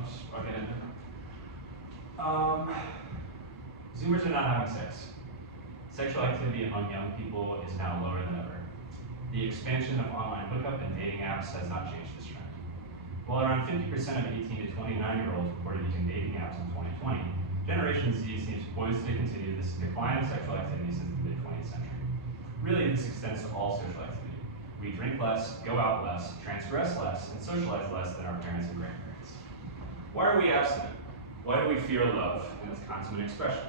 I'll just get into it. Zoomers are not having sex. Sexual activity among young people is now lower than ever. The expansion of online hookup and dating apps has not changed this trend. While around 50% of 18 to 29-year-olds reported using dating apps in 2020, Generation Z seems poised to continue this decline of sexual activity since the mid-20th century. Really, this extends to all social activity. We drink less, go out less, transgress less, and socialize less than our parents and grandparents. Why are we abstinent? Why do we fear love and its consummate expression?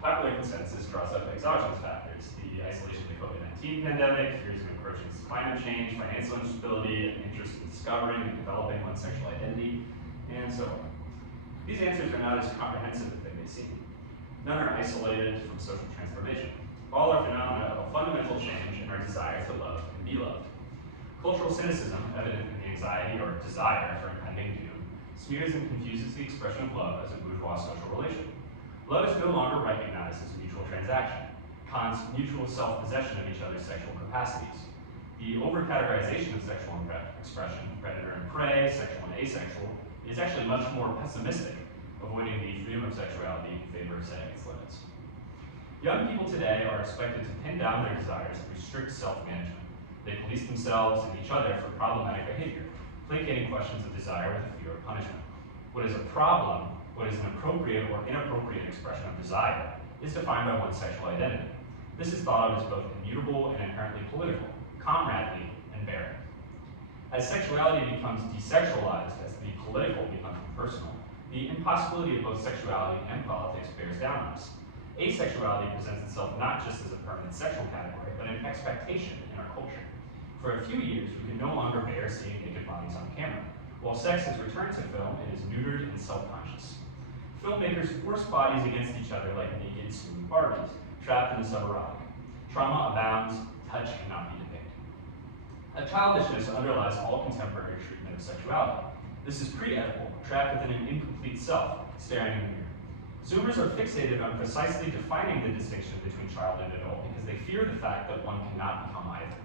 Popular consensus draws up exogenous factors: the isolation of the COVID-19 pandemic, fears of encroaching climate change, financial instability, and interest in discovering and developing one's sexual identity, and so on. These answers are not as comprehensive as they may seem. None are isolated from social transformation. All are phenomena of a fundamental change in our desire to love and be loved. Cultural cynicism, evident in the anxiety or desire for impending doom, smears and confuses the expression of love as a bourgeois social relation. Love is no longer recognized as a mutual transaction, Kant's mutual self-possession of each other's sexual capacities. The over-categorization of sexual expression, predator and prey, sexual and asexual, is actually much more pessimistic, avoiding the freedom of sexuality in favor of setting its limits. Young people today are expected to pin down their desires through strict self-management. They police themselves and each other for problematic behavior, placating questions of desire with a fear of punishment. What is a problem, what is an appropriate or inappropriate expression of desire, is defined by one's sexual identity. This is thought of as both immutable and inherently political, comradely and barren. As sexuality becomes desexualized, as the political becomes impersonal, the impossibility of both sexuality and politics bears down on us. Asexuality presents itself not just as a permanent sexual category, but an expectation in our culture. For a few years, we can no longer bear seeing naked bodies on camera. While sex has returned to film, it is neutered and self-conscious. Filmmakers force bodies against each other like naked smooth Barbies, trapped in the suberotic. Trauma abounds, touch cannot be depicted. A childishness underlies all contemporary treatment of sexuality. This is pre-edible, trapped within an incomplete self, staring in the mirror. Zoomers are fixated on precisely defining the distinction between child and adult because they fear the fact that one cannot become either.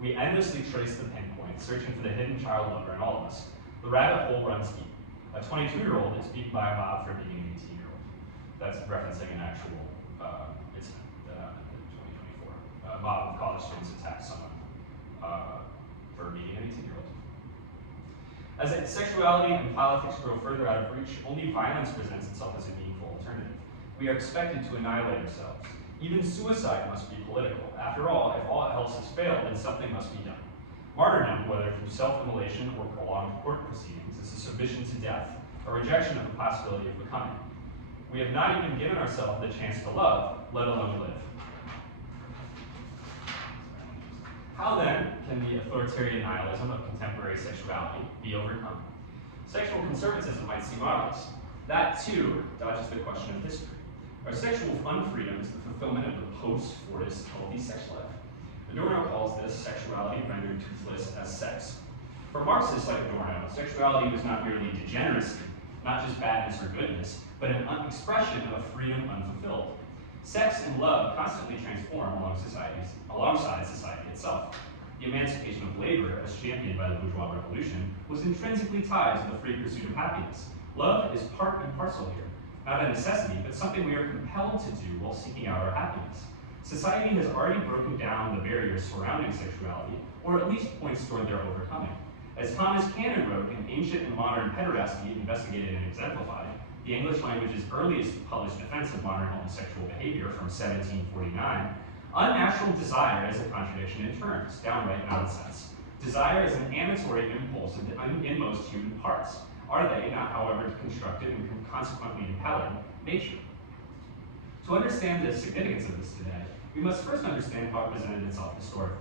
We endlessly trace the pinpoint, searching for the hidden child lover in all of us. The rabbit hole runs deep. A 22-year-old is beaten by a mob for beating an 18-year-old. That's referencing an actual incident in 2024. A mob of college students attacked someone for beating an 18-year-old. As sexuality and politics grow further out of reach, only violence presents itself as a meaningful alternative. We are expected to annihilate ourselves. Even suicide must be political. After all, if all else has failed, then something must be done. Martyrdom, whether through self-immolation or prolonged court proceedings, is a submission to death, a rejection of the possibility of becoming. We have not even given ourselves the chance to love, let alone live. How then can the authoritarian nihilism of contemporary sexuality be overcome? Sexual conservatism might seem obvious. That, too, dodges the question of history. Our sexual unfreedom is the fulfillment of the post-Fordist healthy sex life. Adorno calls this sexuality rendered toothless as sex. For Marxists like Adorno, sexuality was not merely degeneracy, not just badness or goodness, but an expression of freedom unfulfilled. Sex and love constantly transform alongside society itself. The emancipation of labor, as championed by the bourgeois revolution, was intrinsically tied to the free pursuit of happiness. Love is part and parcel here, not a necessity, but something we are compelled to do while seeking out our happiness. Society has already broken down the barriers surrounding sexuality, or at least points toward their overcoming. As Thomas Cannon wrote in Ancient and Modern Pederasty, Investigated and Exemplified, the English language's earliest published defense of modern homosexual behavior from 1749, unnatural desire is a contradiction in terms, downright nonsense. Desire is an amatory impulse in most human parts. Are they not, however, constructive and consequently impelling nature? To understand the significance of this today, we must first understand how it presented itself historically.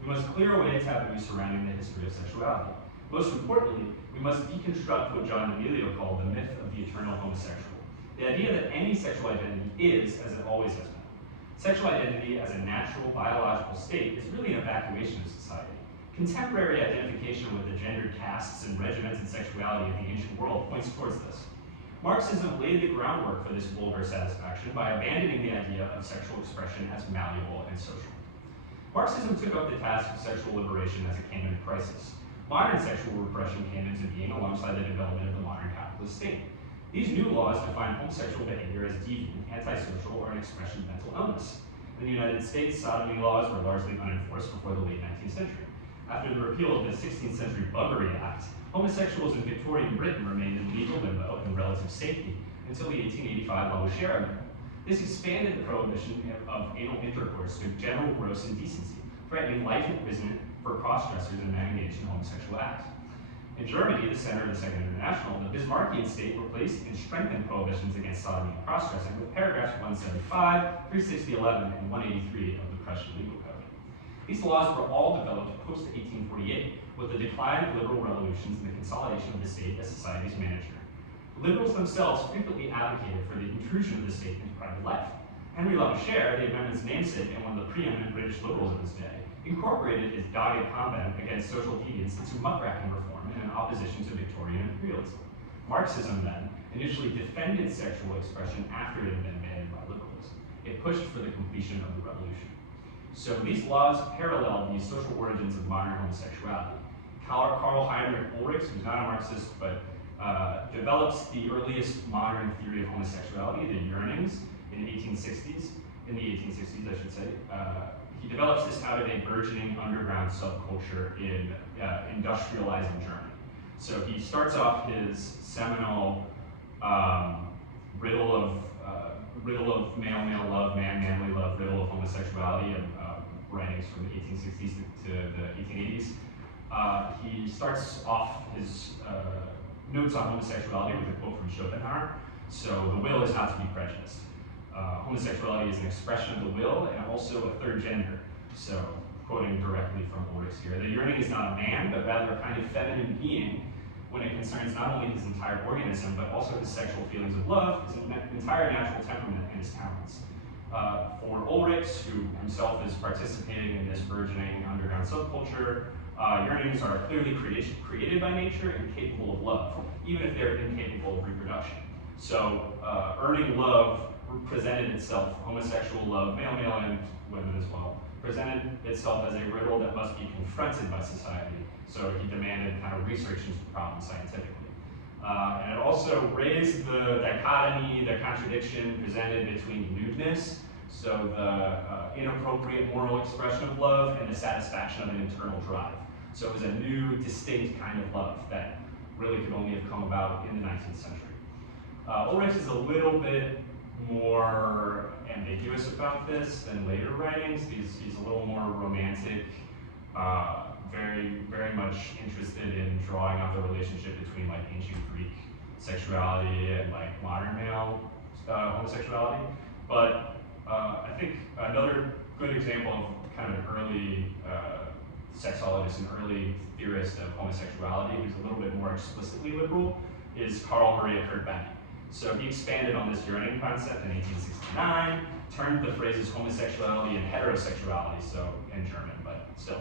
We must clear away taboos surrounding the history of sexuality. Most importantly, we must deconstruct what John Emilio called the myth of the eternal homosexual. The idea that any sexual identity is as it always has been. Sexual identity as a natural biological state is really an evacuation of society. Contemporary identification with the gendered castes and regimented sexuality of the ancient world points towards this. Marxism laid the groundwork for this vulgar satisfaction by abandoning the idea of sexual expression as malleable and social. Marxism took up the task of sexual liberation as it came into crisis. Modern sexual repression came into being alongside the development of the modern capitalist capitalist state. These new laws define homosexual behavior as deviant, antisocial, or an expression of mental illness. In the United States, sodomy laws were largely unenforced before the late 19th century. After the repeal of the 16th century Buggery Act, homosexuals in Victorian Britain remained in legal limbo and relative safety until the 1885 La Chère Amendment. This expanded the prohibition of anal intercourse to general gross indecency, threatening life imprisonment for cross-dressers and men engaged in homosexual acts. In Germany, the center of the Second International, the Bismarckian state replaced and strengthened prohibitions against sodomy and cross-dressing with paragraphs 175, 36011, and 183 of the Prussian Legal Code. These laws were all developed post-1848 with the decline of liberal revolutions and the consolidation of the state as society's manager. The liberals themselves frequently advocated for the intrusion of the state into private life. Henry La Chère, the amendment's namesake and one of the preeminent British liberals of his day, incorporated his dogged combat against social deviance into muckraking reform and in opposition to Victorian imperialism. Marxism then initially defended sexual expression after it had been banned by liberals. It pushed for the completion of the revolution. So these laws parallel the social origins of modern homosexuality. Karl Heinrich Ulrich, who's not a Marxist, but develops the earliest modern theory of homosexuality, the yearnings, in the 1860s, I should say. He develops this out of a burgeoning underground subculture in industrializing Germany. So he starts off his seminal riddle of male love, manly love, riddle of homosexuality, and writings from the 1860s to the 1880s. He starts off his notes on homosexuality with a quote from Schopenhauer. So the will is not to be prejudiced. Homosexuality is an expression of the will and also a third gender. So, quoting directly from Ulrich here, the yearning is not a man, but rather a kind of feminine being when it concerns not only his entire organism, but also his sexual feelings of love, his entire natural temperament, and his talents. For Ulrich, who himself is participating in this burgeoning underground subculture, yearnings are clearly created by nature and capable of love, even if they're incapable of reproduction. So, earning love presented itself, homosexual love, male and women as well, presented itself as a riddle that must be confronted by society. So he demanded kind of research into the problem scientifically. And it also raised the dichotomy, the contradiction presented between nudeness, so the inappropriate moral expression of love, and the satisfaction of an internal drive. So it was a new, distinct kind of love that really could only have come about in the 19th century. Ulrich is a little bit more ambiguous about this than later writings. He's a little more romantic, very much interested in drawing out the relationship between like ancient Greek sexuality and like modern male homosexuality. But I think another good example of kind of an early sexologist, an early theorist of homosexuality who's a little bit more explicitly liberal is Carl Maria Kurt-Benny. So he expanded on this yearning concept in 1869, turned the phrases homosexuality and heterosexuality, so in German, but still,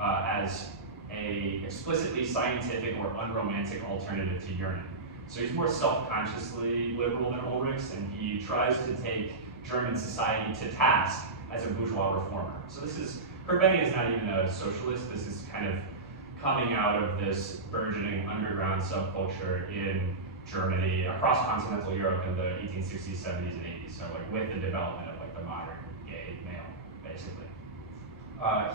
as a explicitly scientific or unromantic alternative to yearning. So he's more self-consciously liberal than Ulrich, and he tries to take German society to task as a bourgeois reformer. So Kurt-Benny is not even a socialist, this is kind of coming out of this burgeoning underground subculture in Germany, across continental Europe in the 1860s, 70s, and 80s, so like with the development of like the modern gay male, basically.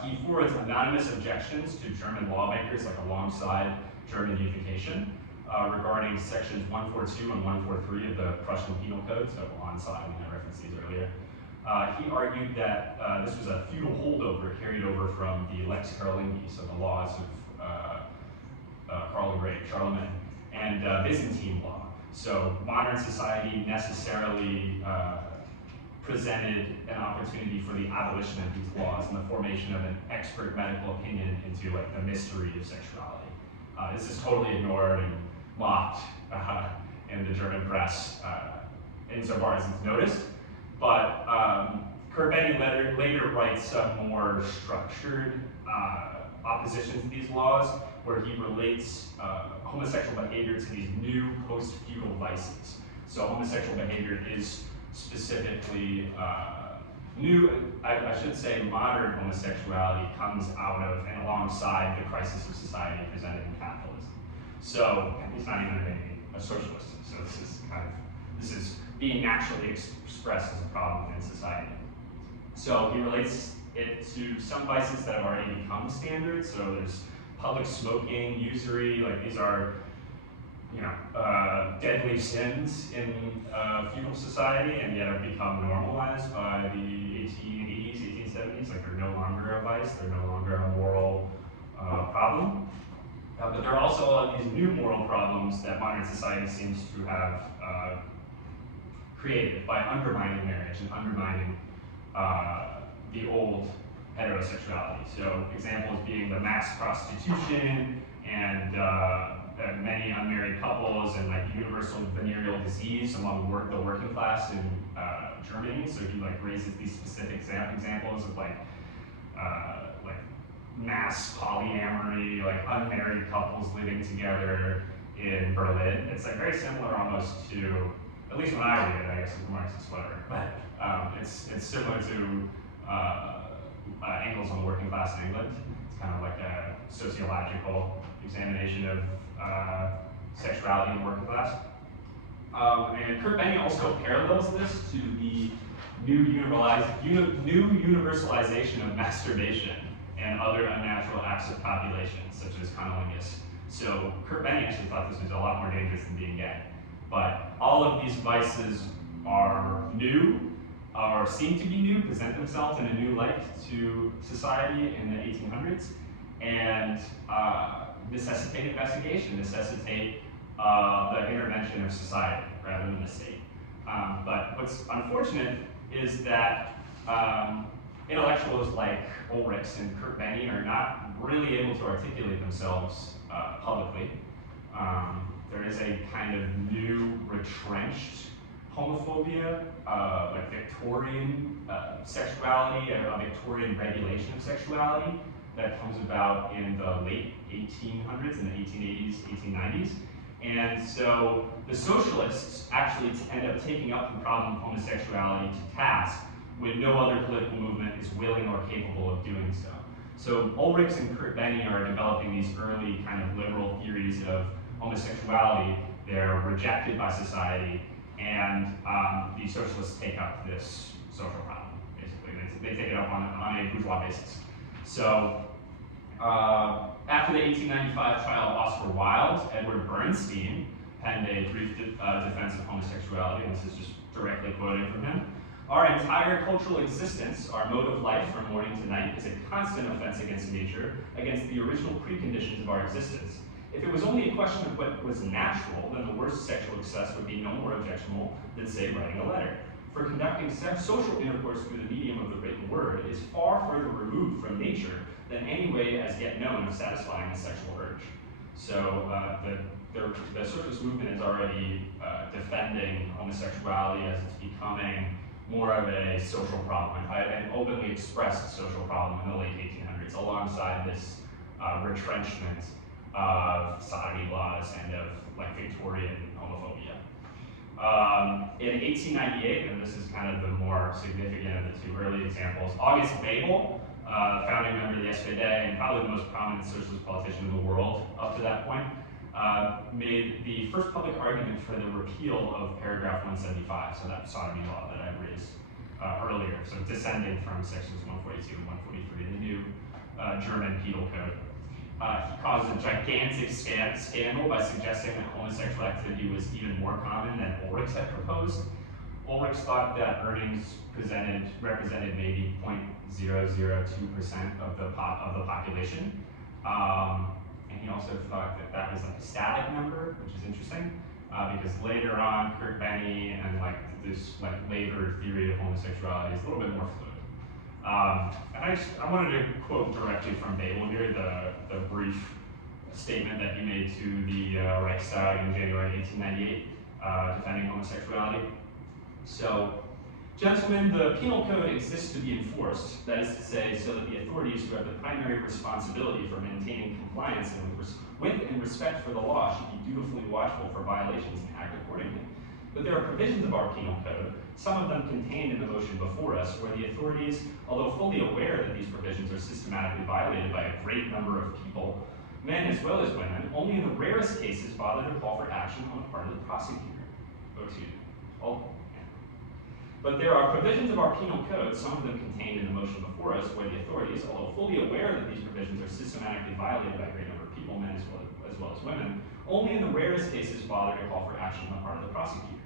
He forwards anonymous objections to German lawmakers, like alongside German unification, regarding sections 142 and 143 of the Prussian Penal Code, so onside, we had referenced these earlier. He argued that this was a feudal holdover carried over from the Lex Carolingi, so the laws of Karl the Great, Charlemagne, and Byzantine law. So modern society necessarily presented an opportunity for the abolition of these laws and the formation of an expert medical opinion into like the mystery of sexuality. This is totally ignored and mocked in the German press insofar as it's noticed. But Kurt-Benny later writes some more structured opposition to these laws, where he relates homosexual behavior to these new post-feudal vices. So homosexual behavior is specifically new, I should say modern homosexuality comes out of and alongside the crisis of society presented in capitalism. So it's not even a socialist. So this is being naturally expressed as a problem in society. So he relates it to some vices that have already become standard. So there's public smoking, usury, like these are, deadly sins in feudal society, and yet have become normalized by the 1880s, 1870s. Like they're no longer a vice, they're no longer a moral problem. But there are also all of these new moral problems that modern society seems to have created by undermining marriage and undermining the old heterosexuality. So examples being the mass prostitution and many unmarried couples and like universal venereal disease among the working class in Germany. So he like raises these specific examples of like mass polyamory, like unmarried couples living together in Berlin. It's like very similar almost to, at least when I read it, I guess it's Marxist, whatever, but it's similar to angles on the working class in England. It's kind of like a sociological examination of sexuality in the working class. And Kurt Benny also parallels this to the new universalization of masturbation and other unnatural acts of copulation, such as cunnilingus. So Kurt Benny actually thought this was a lot more dangerous than being gay. But all of these vices are new, or seem to be new, present themselves in a new light to society in the 1800s, and necessitate investigation, necessitate the intervention of society rather than the state. But what's unfortunate is that intellectuals like Ulrichs and Kurt Benny are not really able to articulate themselves publicly. There is a kind of new, retrenched homophobia, like Victorian sexuality, a Victorian regulation of sexuality that comes about in the late 1800s, in the 1880s, 1890s. And so the socialists actually end up taking up the problem of homosexuality to task when no other political movement is willing or capable of doing so. So Ulrichs and Kurt Benny are developing these early kind of liberal theories of homosexuality. They're rejected by society, and the socialists take up this social problem, basically. They take it up on a bourgeois basis. So after the 1895 trial of Oscar Wilde, Edward Bernstein penned a brief defense of homosexuality, and this is just directly quoting from him. Our entire cultural existence, our mode of life from morning to night, is a constant offense against nature, against the original preconditions of our existence. If it was only a question of what was natural, then the worst sexual excess would be no more objectionable than, say, writing a letter. For conducting social intercourse through the medium of the written word is far further removed from nature than any way as yet known of satisfying a sexual urge. So the socialist movement is already defending homosexuality as it's becoming more of a social problem, an openly expressed social problem in the late 1800s, alongside this retrenchment of sodomy laws and of like Victorian homophobia. In 1898, and this is kind of the more significant of the two early examples, August Bebel, founding member of the SPD and probably the most prominent socialist politician in the world up to that point, made the first public argument for the repeal of paragraph 175, so that sodomy law that I raised earlier, so descending from sections 142 and 143, the new German penal code. He caused a gigantic scandal by suggesting that homosexual activity was even more common than Ulrichs had proposed. Ulrichs thought that earnings represented maybe 0.002% of the population. And he also thought that that was like a static number, which is interesting, because later on, Kurt Benny and like this like later theory of homosexuality is a little bit more fluid. And I wanted to quote directly from Bebel here, the brief statement that he made to the Reichstag in January 1898, defending homosexuality. So, gentlemen, the penal code exists to be enforced, that is to say, so that the authorities who have the primary responsibility for maintaining compliance with and respect for the law should be dutifully watchful for violations and act accordingly. But there are provisions of our penal code, some of them contained in the motion before us, where the authorities, although fully aware that these provisions are systematically violated by a great number of people, men as well as women, only in the rarest cases bother to call for action on the part of the prosecutor. Oh, excuse me. But there are provisions of our penal code, some of them contained in the motion before us, where the authorities, although fully aware that these provisions are systematically violated by a great number of people, men as well as women, only in the rarest cases bother to call for action on the part of the prosecutor.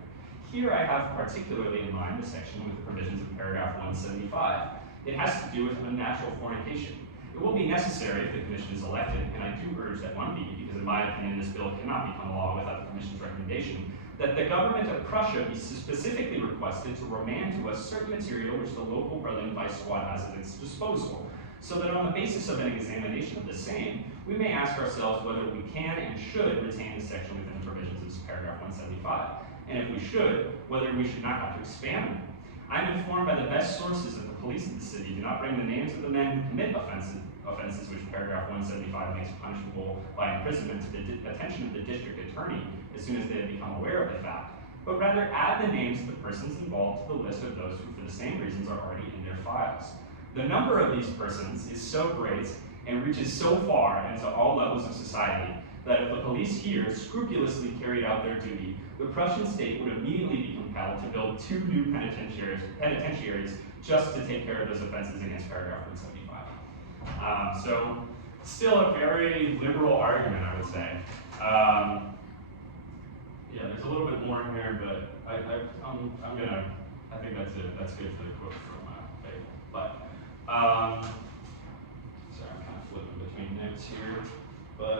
Here I have particularly in mind the section with the provisions of paragraph 175. It has to do with unnatural fornication. It will be necessary if the commission is elected, and I do urge that one be, because in my opinion this bill cannot become law without the commission's recommendation, that the government of Prussia be specifically requested to remand to us certain material which the local Berlin Vice Squad has at its disposal, so that on the basis of an examination of the same, we may ask ourselves whether we can and should retain the section within the provisions of paragraph 175, and if we should, whether we should not have to expand them. I am informed by the best sources that the police of the city do not bring the names of the men who commit offenses which paragraph 175 makes punishable by imprisonment to the attention of the district attorney as soon as they have become aware of the fact, but rather add the names of the persons involved to the list of those who for the same reasons are already in their files. The number of these persons is so great and reaches so far into all levels of society that if the police here scrupulously carried out their duty, the Prussian state would immediately be compelled to build 2 new penitentiaries just to take care of those offenses against paragraph 175. So still a very liberal argument, I would say. Yeah, there's a little bit more in here, but I think that's good for the quote from Fable. But sorry, I'm kind of flipping between notes here. But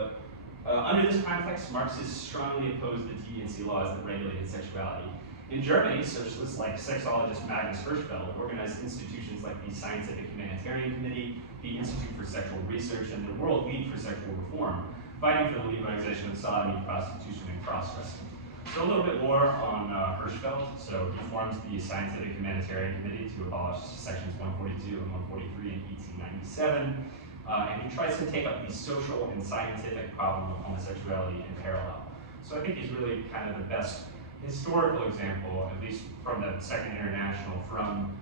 under this context, Marxists strongly opposed the deviancy laws that regulated sexuality. In Germany, socialists like sexologist Magnus Hirschfeld organized institutions like the Scientific Humanitarian Committee, the Institute for Sexual Research, and the World League for Sexual Reform, fighting for the legalization of sodomy, prostitution, and cross-dressing. So a little bit more on Hirschfeld. So he formed the Scientific Humanitarian Committee to abolish sections 142 and 143 in 1897. And he tries to take up the social and scientific problem of homosexuality in parallel. So I think he's really kind of the best historical example, at least from the Second International, from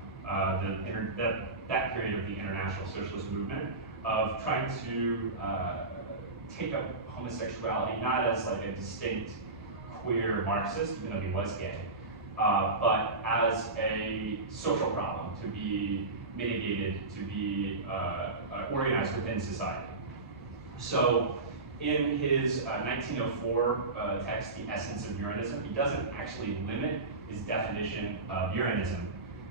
that period of the international socialist movement, of trying to take up homosexuality not as like a distinct queer Marxist, even though he was gay, but as a social problem to be mitigated, to be organized within society. So in his 1904 text, The Essence of Uranism, he doesn't actually limit his definition of Uranism,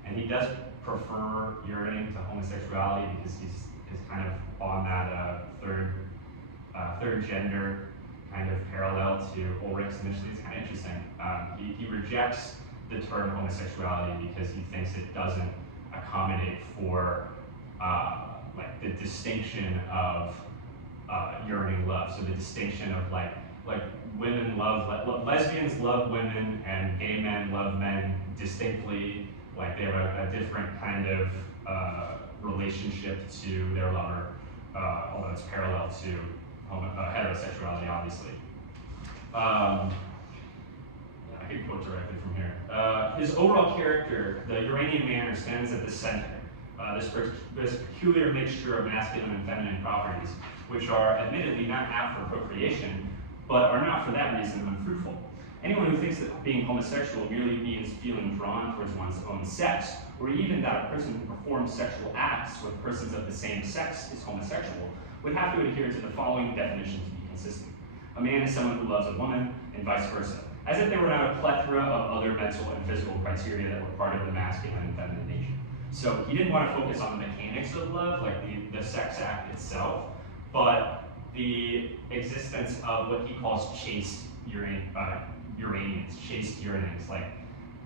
and he does prefer urinating to homosexuality because he's kind of on that third gender kind of parallel to Ulrich's initially. It's kind of interesting. He rejects the term homosexuality because he thinks it doesn't accommodate for like the distinction of yearning love. So the distinction of like women lesbians love women and gay men love men distinctly. Like they have a different kind of relationship to their lover, although it's parallel to heterosexuality, obviously. I can quote directly from here. His overall character, the Uranian man, stands at the center. This peculiar mixture of masculine and feminine properties, which are admittedly not apt for procreation, but are not for that reason unfruitful. Anyone who thinks that being homosexual merely means feeling drawn towards one's own sex, or even that a person who performs sexual acts with persons of the same sex is homosexual, would have to adhere to the following definition to be consistent. A man is someone who loves a woman, and vice versa, as if there were not a plethora of other mental and physical criteria that were part of the masculine and feminine nature. So he didn't want to focus on the mechanics of love, like the sex act itself, but the existence of what he calls chaste Uranians, chaste yearnings, like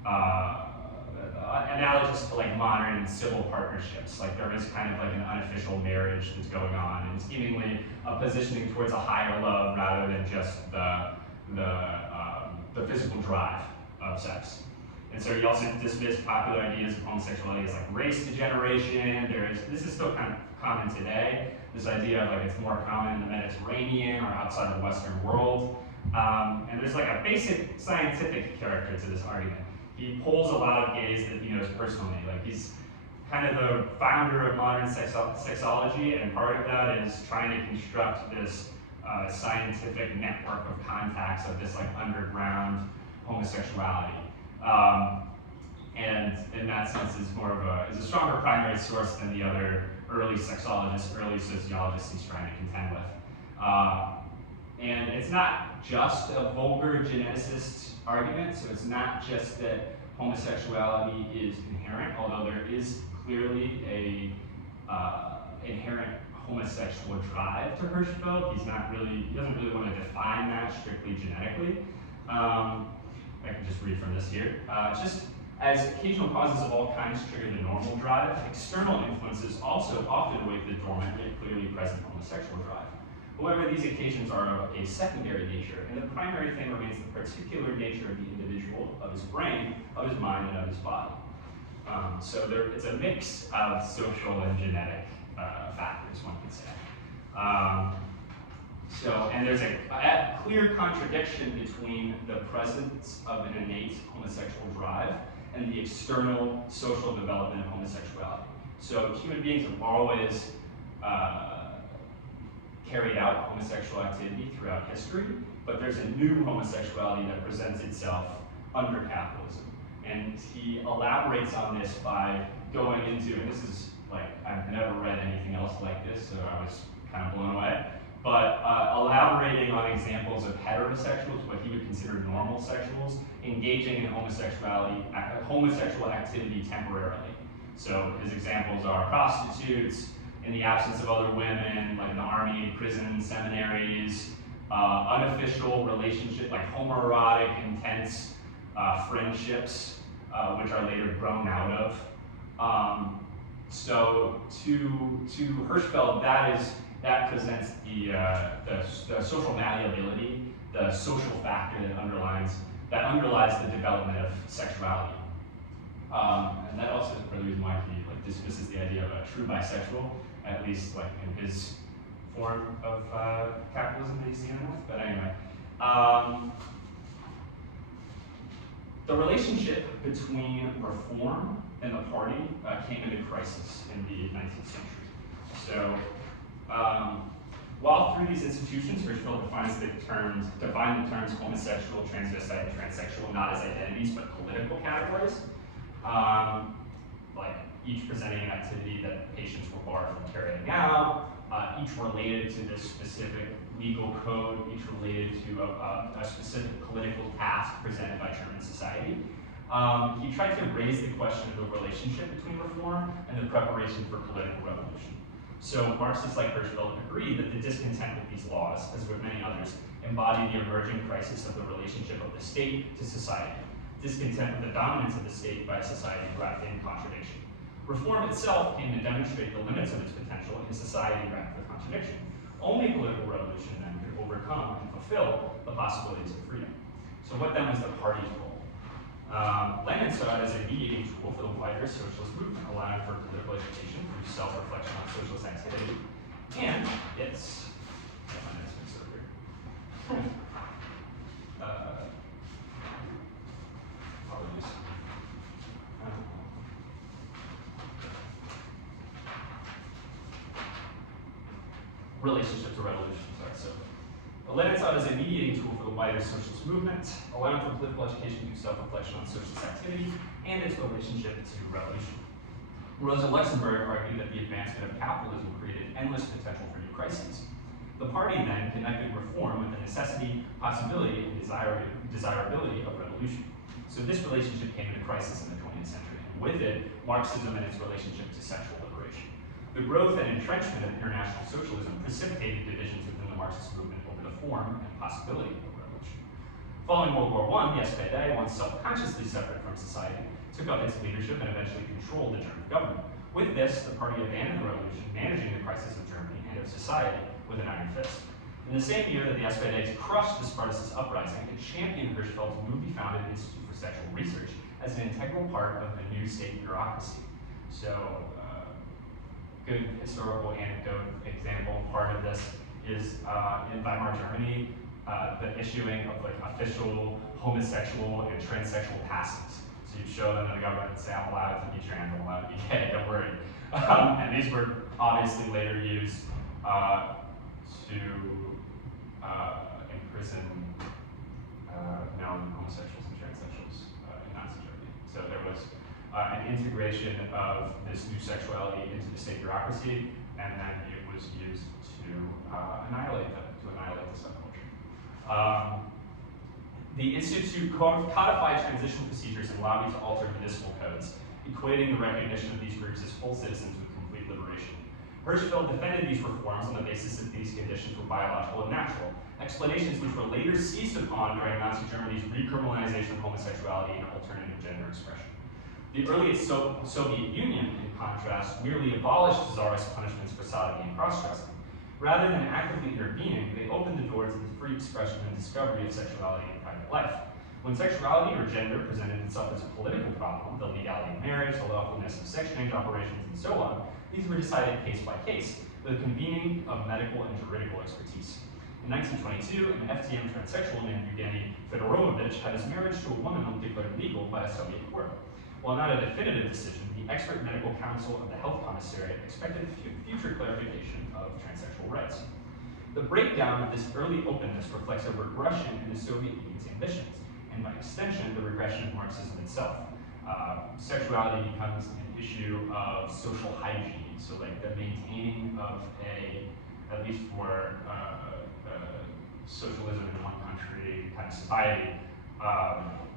analogous to like modern civil partnerships. Like there is kind of like an unofficial marriage that's going on, and seemingly a positioning towards a higher love rather than just the physical drive of sex. And so he also dismissed popular ideas of homosexuality as like race degeneration. This is still kind of common today. This idea of like it's more common in the Mediterranean or outside of the Western world. And there's like a basic scientific character to this argument. He polls a lot of gays that he knows personally. Like he's kind of the founder of modern sexology, and part of that is trying to construct this scientific network of contacts of this like underground homosexuality. And in that sense is is a stronger primary source than the other early sexologists, early sociologists he's trying to contend with. And it's not just a vulgar geneticist argument, so it's not just that homosexuality is inherent, although there is clearly a inherent homosexual drive to Hirschfeld. He doesn't really want to define that strictly genetically. I can just read from this here. Just as occasional causes of all kinds trigger the normal drive, external influences also often wake the dormant yet clearly present homosexual drive. However, these occasions are of a secondary nature, and the primary thing remains the particular nature of the individual, of his brain, of his mind, and of his body. So it's a mix of social and genetic factors, one could say. And there's a clear contradiction between the presence of an innate homosexual drive and the external social development of homosexuality. So human beings have always carried out homosexual activity throughout history, but there's a new homosexuality that presents itself under capitalism. And he elaborates on this by going into, and this is like, I've never read anything else like this, so I was kind of blown away, but elaborating on examples of heterosexuals, what he would consider normal sexuals, engaging in homosexual activity temporarily. So his examples are prostitutes, in the absence of other women, like the army, prison, seminaries, unofficial relationships, like homoerotic, intense friendships, which are later grown out of. So to Hirschfeld, that presents the social malleability, the social factor that underlies the development of sexuality. And that also is part of the reason why he dismisses the idea of a true bisexual, at least like in his form of capitalism that he's dealing with. But anyway, the relationship between reform and the party came into crisis in the 19th century. So while through these institutions, Hirschfeld defines the terms homosexual, transvestite, and transsexual not as identities but political categories, like each presenting an activity that patients were barred from carrying out, each related to this specific legal code, each related to a specific political task presented by German society. He tried to raise the question of the relationship between reform and the preparation for political revolution. So Marxists like Hirschfeld agreed that the discontent with these laws, as with many others, embodied the emerging crisis of the relationship of the state to society. Discontent with the dominance of the state by society wrapped in contradiction. Reform itself came to demonstrate the limits of its potential in a society wrapped with contradiction. Only political revolution then could overcome and fulfill the possibilities of freedom. So what then was the party's role? Lenin saw it as a mediating tool for the wider socialist movement, allowing for political education through self-reflection on socialist activity, and its relationship to revolution. So Lenin saw it as a mediating tool for the wider socialist movement, allowing for political education through self-reflection on socialist activity and its relationship to revolution. Rosa Luxemburg argued that the advancement of capitalism created endless potential for new crises. The party then connected reform with the necessity, possibility, and desirability of revolution. So this relationship came into crisis in the 20th century, and with it, Marxism and its relationship to sexual liberation. The growth and entrenchment of international socialism precipitated divisions within the Marxist movement over the form and possibility of revolution. Following World War I, the SPD, once self-consciously separate from society, took up its leadership and eventually controlled the German government. With this, the party abandoned the revolution, managing the crisis of Germany and of society with an iron fist. In the same year that the SPD crushed the Spartacist uprising, it championed Hirschfeld's newly founded Institute for Sexual Research as an integral part of the new state bureaucracy. So, good historical anecdote example part of this is in Weimar Germany, the issuing of like official homosexual and transsexual passes. So you show them to the government and say, I'm allowed to be trans, I'm allowed to be gay, don't worry. And these were obviously later used to imprison known homosexuals and transsexuals in Nazi Germany. So there was an integration of this new sexuality into the state bureaucracy, and then it was used to annihilate them, to annihilate the subculture. The Institute codified transition procedures and lobbied to alter municipal codes, equating the recognition of these groups as full citizens with complete liberation. Hirschfeld defended these reforms on the basis that these conditions were biological and natural, explanations which were later seized upon during Nazi Germany's recriminalization of homosexuality and alternative gender expression. The early Soviet Union, in contrast, merely abolished czarist punishments for sodomy and cross-dressing. Rather than actively intervening, they opened the door to the free expression and discovery of sexuality in private life. When sexuality or gender presented itself as a political problem, the legality of marriage, the lawfulness of sex change operations, and so on, these were decided case by case, with the convening of medical and juridical expertise. In 1922, an FTM transsexual named Evgeny Fedorovich had his marriage to a woman declared legal by a Soviet court. While not a definitive decision, the expert medical council of the health commissariat expected future clarification of transsexual rights. The breakdown of this early openness reflects a regression in the Soviet Union's ambitions, and by extension, the regression of Marxism itself. Sexuality becomes an issue of social hygiene, so like the maintaining of at least for socialism in one country kind of society,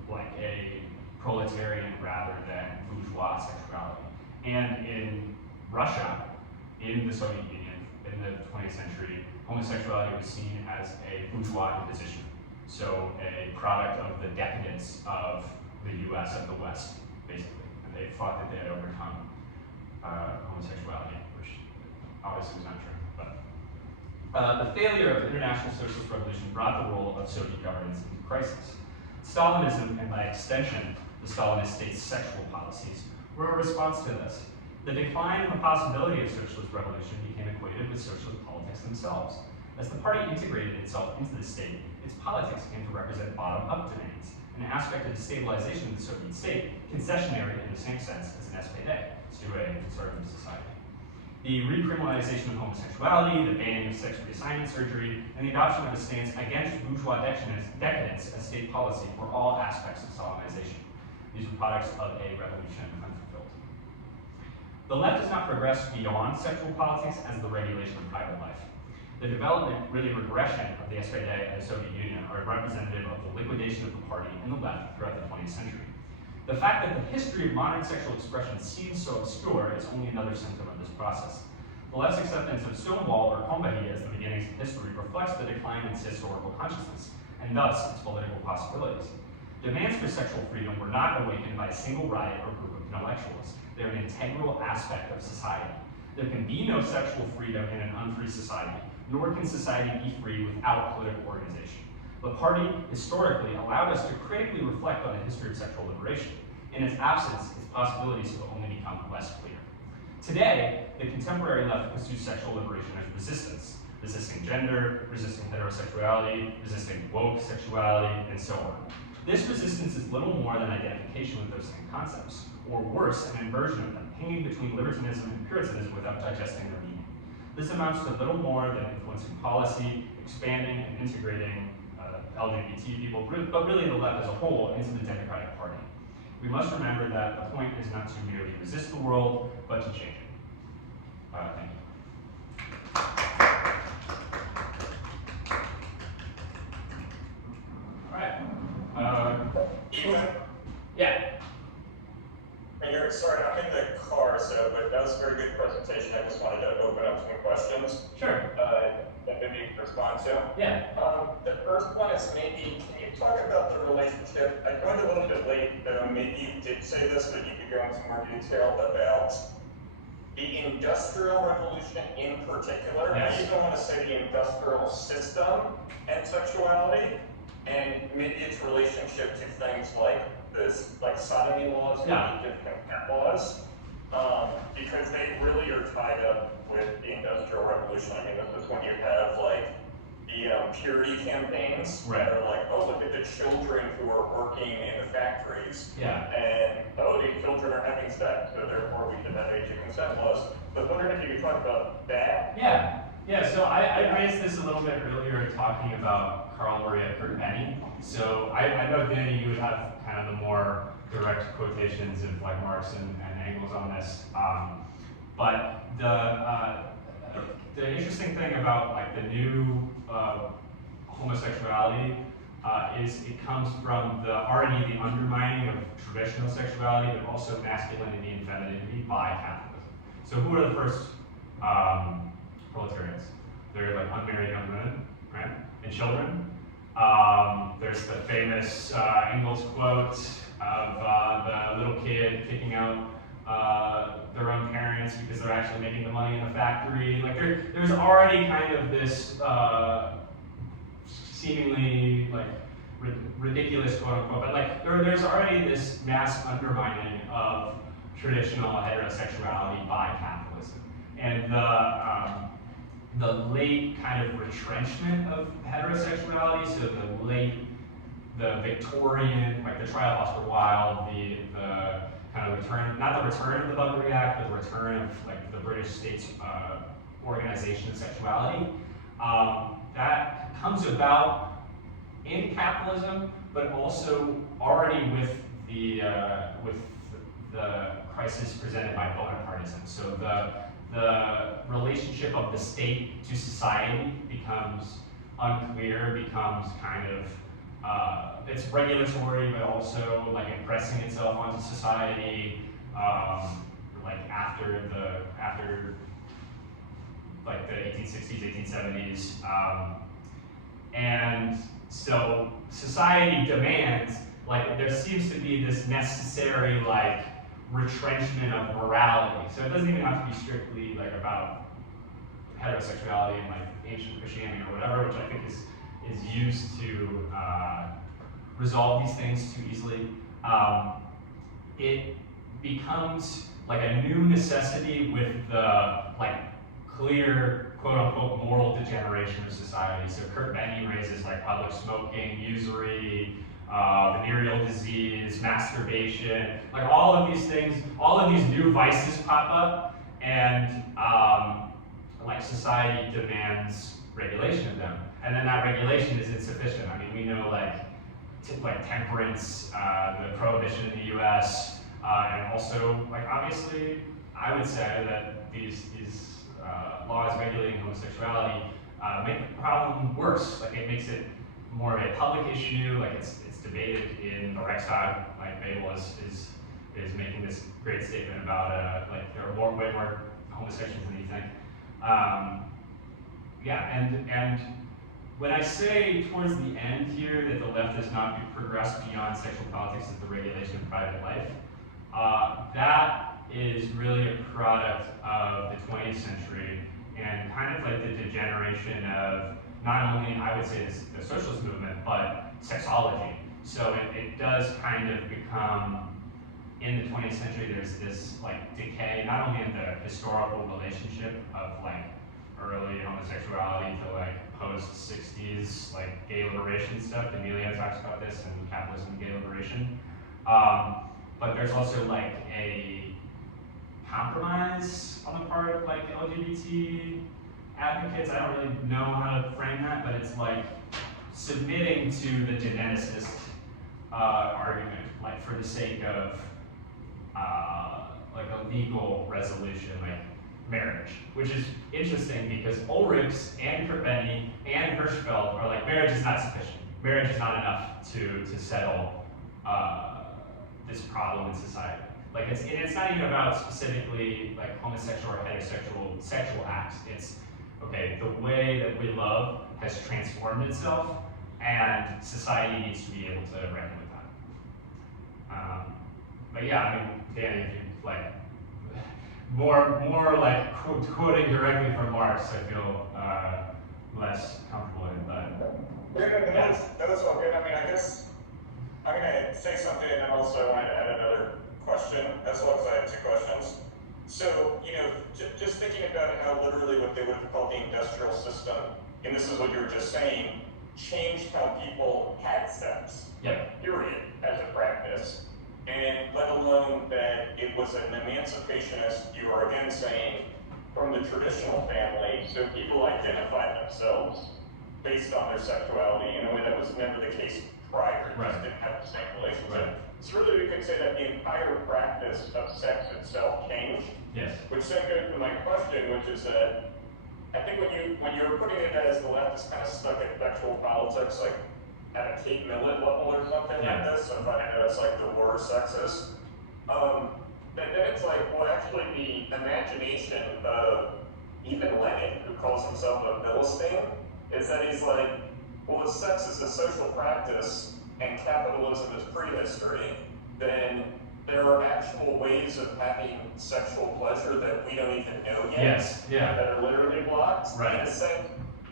like a proletarian rather than bourgeois sexuality. And in Russia, in the Soviet Union, in the 20th century, homosexuality was seen as a bourgeois imposition. So a product of the decadence of the US, of the West, basically. And they thought that they had overcome homosexuality, which obviously was not true. But the failure of the international socialist revolution brought the role of Soviet governance into crisis. Stalinism, and by extension, the Stalinist state's sexual policies, were a response to this. The decline in the possibility of socialist revolution became equated with socialist politics themselves. As the party integrated itself into the state, its politics came to represent bottom-up demands, an aspect of the stabilization of the Soviet state, concessionary in the same sense as an SPD to a conservative society. The recriminalization of homosexuality, the banning of sex reassignment surgery, and the adoption of a stance against bourgeois decadence as state policy were all aspects of Stalinization. These were products of a revolution unfulfilled. The left has not progressed beyond sexual politics as the regulation of private life. The development, really regression, of the SPD and the Soviet Union are representative of the liquidation of the party and the left throughout the 20th century. The fact that the history of modern sexual expression seems so obscure is only another symptom of this process. The left's acceptance of Stonewall or Combahee as the beginnings of history reflects the decline in its historical consciousness, and thus its political possibilities. Demands for sexual freedom were not awakened by a single riot or group of intellectuals. They're an integral aspect of society. There can be no sexual freedom in an unfree society, nor can society be free without political organization. The party, historically, allowed us to critically reflect on the history of sexual liberation. In its absence, its possibilities have only become less clear. Today, the contemporary left pursues sexual liberation as resistance, resisting gender, resisting heterosexuality, resisting woke sexuality, and so on. This resistance is little more than identification with those same concepts, or worse, an inversion of them, hanging between libertinism and puritanism without digesting their meaning. This amounts to little more than influencing policy, expanding and integrating LGBT people, but really the left as a whole, into the Democratic Party. We must remember that the point is not to merely resist the world, but to change it. Thank you. All right. Yeah. Sorry, I'm in the car, but that was a very good presentation. I just wanted to open up some questions. Sure. That maybe you can respond to. Yeah. The first one is maybe, can you talk about the relationship? I joined a little bit late, maybe you did say this, but you could go into more detail about the Industrial Revolution in particular. Yes. I even want to say the industrial system and sexuality, and maybe its relationship to things like this, like sodomy laws, different laws, because they really are tied up with the Industrial Revolution. I mean, this is when you have like the purity campaigns that are like, oh, look at the children who are working in the factories, and oh, the children are having sex, so therefore we should have age of consent laws. But wondering if you could talk about that. Yeah. Yeah, so I raised this a little bit earlier talking about Carl Maria Kurt-Benny. So I know, Danny, you would have kind of the more direct quotations of like Marx and Engels on this. But the interesting thing about like the new homosexuality is it comes from already the undermining of traditional sexuality, but also masculinity and femininity by capitalism. So who are the first proletarians? They're like unmarried young women, right? And children. There's the famous Engels quote of the little kid kicking out their own parents because they're actually making the money in the factory. Like there's already kind of this seemingly like ridiculous quote unquote, but like there's already this mass undermining of traditional heterosexuality by capitalism. And the late kind of retrenchment of heterosexuality, so the Victorian, like the trial of Oscar Wilde, the kind of return, not the return of the Buggery Act, but the return of like the British state's organization of sexuality, that comes about in capitalism, but also already with the crisis presented by Bonapartism. So the relationship of the state to society becomes unclear, becomes kind of it's regulatory, but also like impressing itself onto society. Like after like the 1860s, 1870s, and so society demands, like there seems to be this necessary like retrenchment of morality. So it doesn't even have to be strictly like about heterosexuality and like ancient Christianity or whatever, which I think is used to resolve these things too easily. It becomes like a new necessity with the like clear quote unquote moral degeneration of society. So Kurt-Benny raises like public smoking, usury, venereal disease, masturbation, like all of these things, all of these new vices pop up, and like society demands regulation of them. And then that regulation is insufficient. I mean, we know like temperance, the prohibition in the US, and also like obviously I would say that these laws regulating homosexuality make the problem worse. Like it makes it more of a public issue. Like it's debated in the Reichstag. Like Babel is making this great statement about like there are way more homosexuals than you think. Yeah, and when I say towards the end here that the left does not progress beyond sexual politics as the regulation of private life, that is really a product of the 20th century and kind of like the degeneration of not only, I would say, the socialist movement, but sexology. So it does kind of become, in the 20th century, there's this like decay, not only in the historical relationship of like early homosexuality to like post-60s like gay liberation stuff. Emilio talks about this in Capitalism and Gay Liberation. But there's also like a compromise on the part of like LGBT advocates. I don't really know how to frame that, but it's like submitting to the geneticist argument, like for the sake of like a legal resolution, like marriage, which is interesting because Ulrichs and Kurt-Benny and Hirschfeld are like, marriage is not sufficient. Marriage is not enough to settle this problem in society. Like it's not even about specifically like homosexual or heterosexual sexual acts. It's okay, the way that we love has transformed itself, and society needs to be able to reckon with that. But yeah, I mean, Danny, if you like more like quoting directly from Marx, I feel less comfortable in. But yeah, that's all good. I mean, I guess I'm gonna say something, and then also I wanted to add another question as well, because I have two questions. So, you know, just thinking about how literally what they would have called the industrial system, and this is what you were just saying, changed how people had sex. Yep. Period, as a practice. And let alone that it was an emancipation, as you are again saying, from the traditional family, so people identify themselves based on their sexuality in a way that was never the case prior, just didn't have the same relationship. So really we can say that the entire practice of sex itself changed. Yes. Which then goes to my question, which is that I think when you were putting it as the left is kind of stuck in sexual politics, like at a Kate Millett level or something like this, so if I know it's like the war of sexes, then it's like, well, actually the imagination of even Lenin, who calls himself a Philistine, is that he's like, well, if sex is a social practice and capitalism is prehistory, then there are actual ways of having sexual pleasure that we don't even know yet. That are literally blocked. In a sense,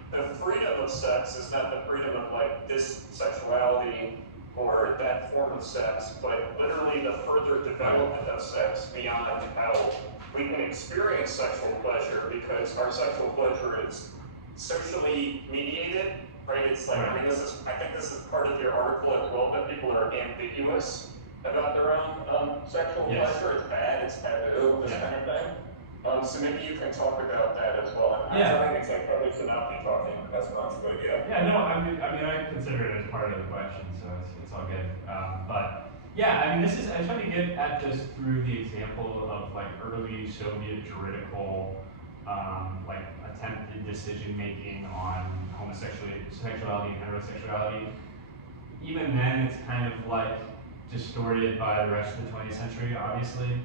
the freedom of sex is not the freedom of like this sexuality or that form of sex, but literally the further development of sex beyond how we can experience sexual pleasure, because our sexual pleasure is socially mediated, right? It's like, I mean, I think this is part of your article as well, that people are ambiguous about their own sexual pleasure. It's bad, it's taboo, this kind of thing. So maybe you can talk about that as well. I'm sorry, because I probably should not be talking as much, but no, I mean, I consider it as part of the question, so it's all good. But yeah, I mean, I try to get at this through the example of like early Soviet juridical, like attempted decision making on sexuality and heterosexuality. Even then, it's kind of like distorted by the rest of the 20th century, obviously.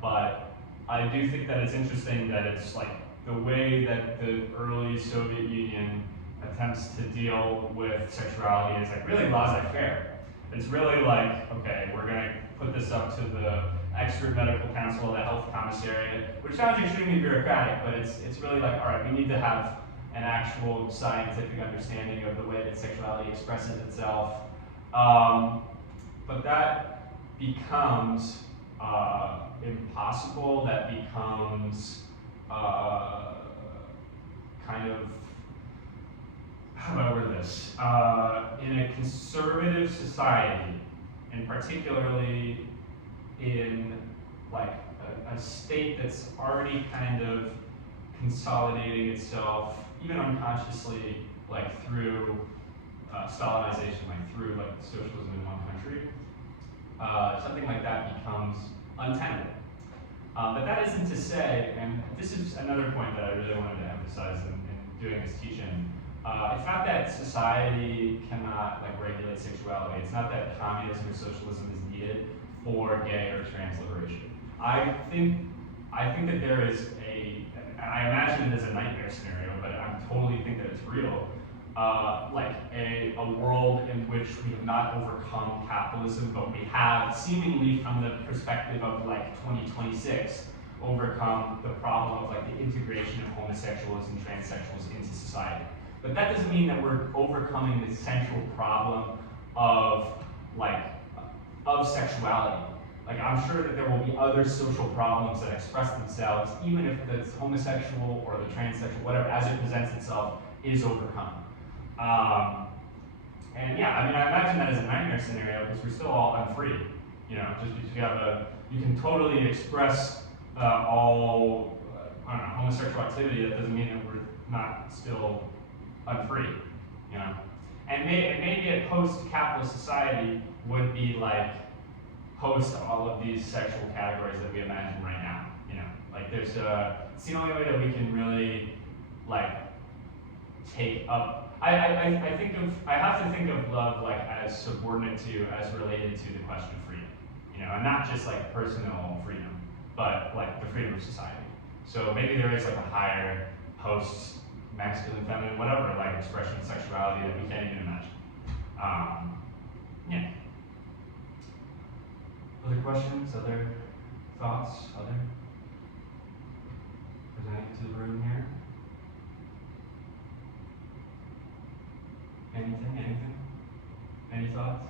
But I do think that it's interesting that it's like the way that the early Soviet Union attempts to deal with sexuality is like really laissez-faire. It's really like, okay, we're gonna put this up to the expert medical council, the health commissariat, which sounds extremely bureaucratic, but it's really like, all right, we need to have an actual scientific understanding of the way that sexuality expresses itself. But that becomes impossible, that becomes kind of, how do I word this? In a conservative society, and particularly in like a state that's already kind of consolidating itself, even unconsciously, like through Stalinization, like through like socialism in one country, something like that becomes untenable. But that isn't to say, and this is another point that I really wanted to emphasize in doing this teaching. It's not that society cannot like regulate sexuality. It's not that communism or socialism is needed for gay or trans liberation. I think that there is I imagine it as a nightmare scenario, but I totally think that it's real. Like a world in which we have not overcome capitalism, but we have, seemingly from the perspective of like 2026, overcome the problem of like the integration of homosexuals and transsexuals into society. But that doesn't mean that we're overcoming the central problem of sexuality. Like, I'm sure that there will be other social problems that express themselves, even if the homosexual or the transsexual, whatever, as it presents itself, is overcome. And yeah, I mean, I imagine that as a nightmare scenario because we're still all unfree. You know, just because you can totally express all homosexual activity, that doesn't mean that we're not still unfree. You know, and maybe a post-capitalist society would be like post all of these sexual categories that we imagine right now. You know, like it's the only way that we can really like take up. I have to think of love like as subordinate to, as related to the question of freedom. You know, and not just like personal freedom, but like the freedom of society. So maybe there is like a higher post masculine, feminine, whatever, like expression of sexuality that we can't even imagine. Yeah. Other questions? Other thoughts? Presenting to the room here? Anything? Any thoughts?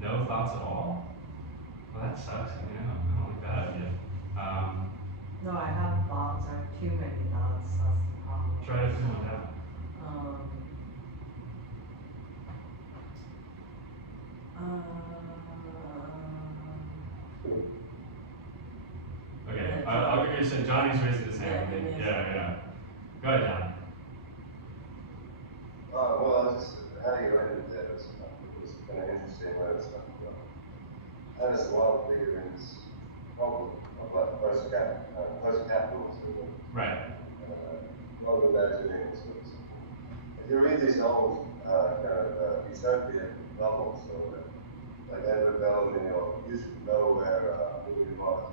No thoughts at all? Well, that sucks. I don't like that idea. No, I have thoughts. I have too many thoughts. That's the problem. Try to fill it out. Okay, I'll give you saying. Johnny's raising his hand. Yeah. Go ahead, John. Well, I just, how you write it there was kind of interesting where it's coming from. That is a wild figure in this problem of like post-capitalism. Right. Rather than imagining this. If you read these old utopian novels, or like Edward Bellamy, or you should know where William Morris.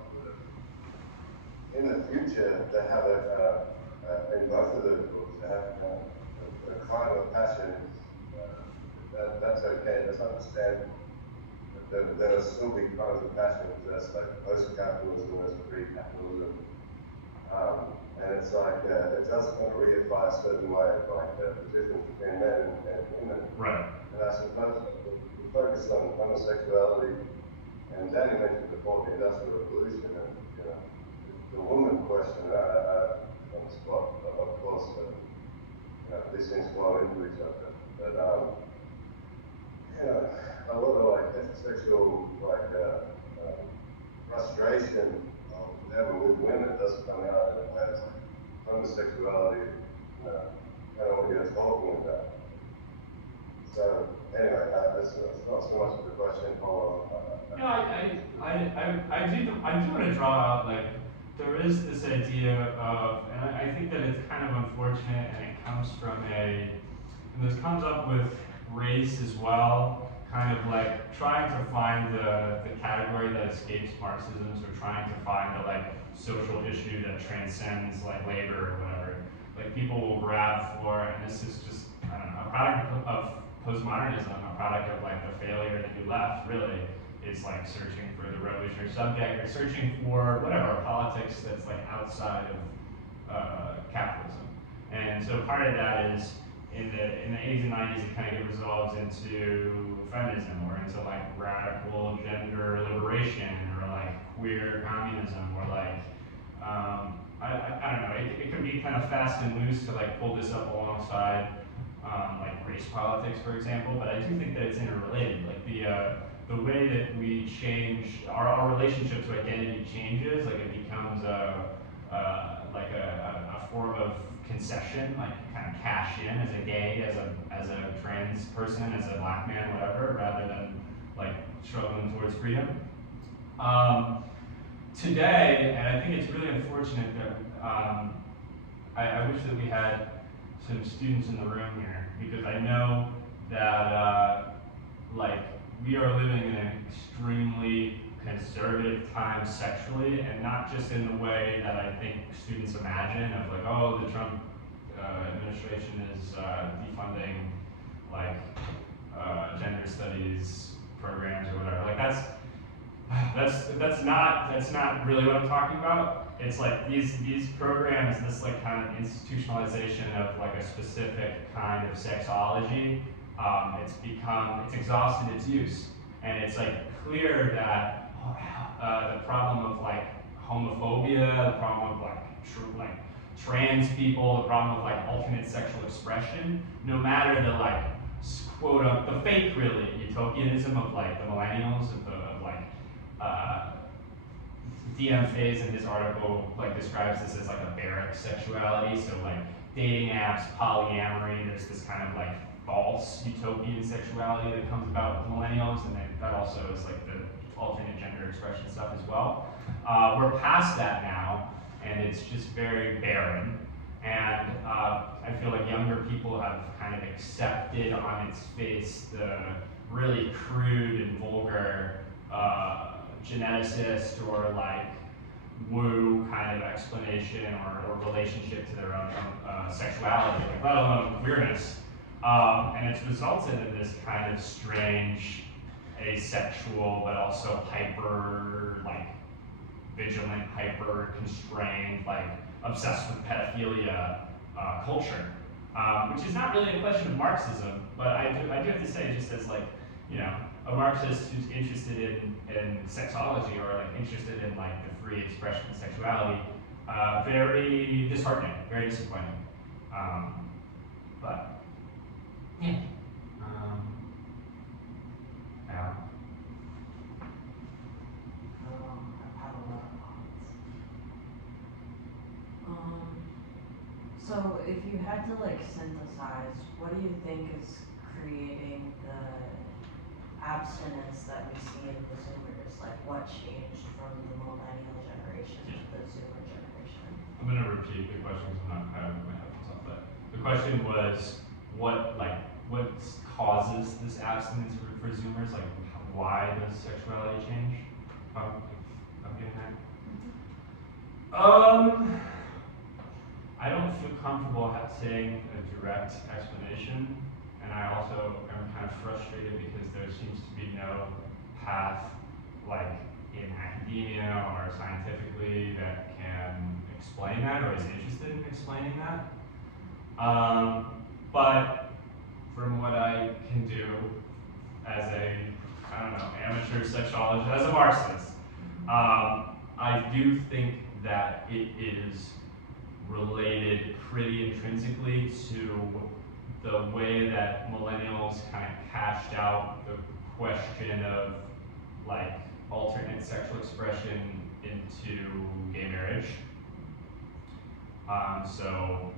In the future, they have in both of those books, they have a kind of passion. That's okay. Let's understand that there will still be kinds of passions. That's like post-capitalism, that's pre-capitalism. And it's like, it does kind of reify a certain way of like the difference between men and women. Right. And I suppose we focus on homosexuality, and Danny mentioned before the Industrial Revolution, and the woman question, on the spot, of course, these things flow into each other. But a lot of like heterosexual frustration whatever with women does come out in a way. It's like homosexuality, kind of what you're talking about. So anyway, that's not so much of the question for. No, I do want to draw out, like, there is this idea of, and I think that it's kind of unfortunate, and it comes from and this comes up with race as well, kind of like trying to find the category that escapes Marxism, so trying to find the like social issue that transcends like labor or whatever. Like people will grab for, and this is just, I don't know, a product of postmodernism, a product of like the failure that you left, really, is like searching for the revolutionary subject, or searching for whatever, politics that's like outside of capitalism. And so part of that is, in the 80s and 90s, it kind of resolves into feminism, or into like radical gender liberation, or like queer communism, or like, I don't know, it can be kind of fast and loose to like pull this up alongside like race politics, for example, but I do think that it's interrelated. Like the way that we change, our relationship to identity changes, like it becomes a form of concession, like you kind of cash in as a gay, as a trans person, as a black man, whatever, rather than like struggling towards freedom. Today, and I think it's really unfortunate that I wish that we had some students in the room here, because I know that like we are living in an extremely conservative time sexually, and not just in the way that I think students imagine of like, oh, the Trump administration is defunding like gender studies programs or whatever. Like that's not really what I'm talking about. It's like these programs, this like kind of institutionalization of like a specific kind of sexology. It's exhausted its use, and it's like clear that the problem of like homophobia, the problem of like trans people, the problem of like alternate sexual expression, no matter the like quote the fake really utopianism of like the millennials, of like DM Faze in his article like describes this as like a barrack sexuality, so like dating apps, polyamory, there's this kind of like false utopian sexuality that comes about with millennials, and that also is like the alternate gender expression stuff as well. We're past that now, and it's just very barren. And I feel like younger people have kind of accepted on its face the really crude and vulgar geneticist or like woo kind of explanation or relationship to their own sexuality, like, let alone queerness. And it's resulted in this kind of strange, asexual, but also hyper, like, vigilant, hyper constrained, like, obsessed with pedophilia culture, which is not really a question of Marxism, but I do have to say, just as like, you know, a Marxist who's interested in sexology, or like interested in like the free expression of sexuality, very disheartening, very disappointing. But yeah. Yeah. I have a lot of thoughts. So if you had to like synthesize, what do you think is creating the abstinence that we see in the Zoomers? Like what changed from the millennial generation to the Zoomer generation? I'm gonna repeat the question because I'm not, I have my headphones off, but the question was, what causes this abstinence for Zoomers? Like, why does sexuality change? I'm getting that. I don't feel comfortable saying a direct explanation, and I also am kind of frustrated because there seems to be no path, like in academia or scientifically, that can explain that or is interested in explaining that. But from what I can do as a, I don't know, amateur sexologist, as a Marxist, I do think that it is related pretty intrinsically to the way that millennials kind of cashed out the question of like alternate sexual expression into gay marriage. So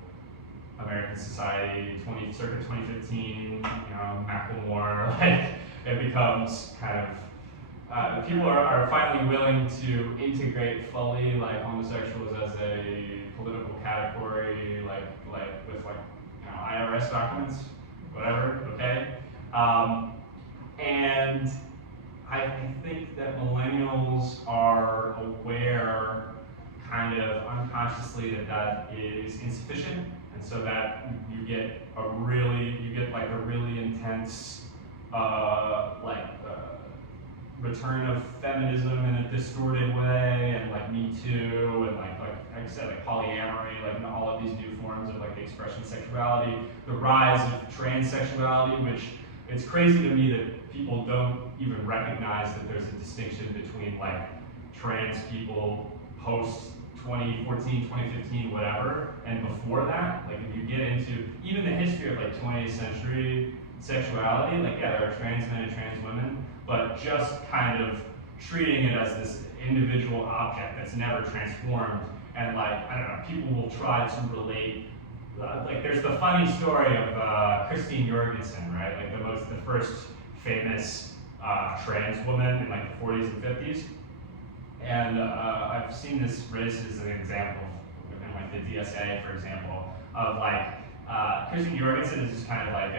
American society, circa 2015, Macklemore, like it becomes kind of people are finally willing to integrate fully like homosexuals as a political category, like with IRS documents, whatever, okay? And I think that millennials are aware, kind of unconsciously, that is insufficient, and so that you get a really intense return of feminism in a distorted way, and like Me Too, and like I said, like polyamory, like all of these new forms of like the expression of sexuality, the rise of transsexuality, which it's crazy to me that people don't even recognize that there's a distinction between like trans people post 2014, 2015, whatever, and before that. Like if you get into even the history of like 20th century sexuality, like yeah, there are trans men and trans women, but just kind of treating it as this individual object that's never transformed. And like, I don't know, people will try to relate, like there's the funny story of Christine Jorgensen, right? Like the first famous trans woman in like the 40s and 50s. And I've seen this raised as an example within like the DSA, for example, of like, Christine Jorgensen is just kind of like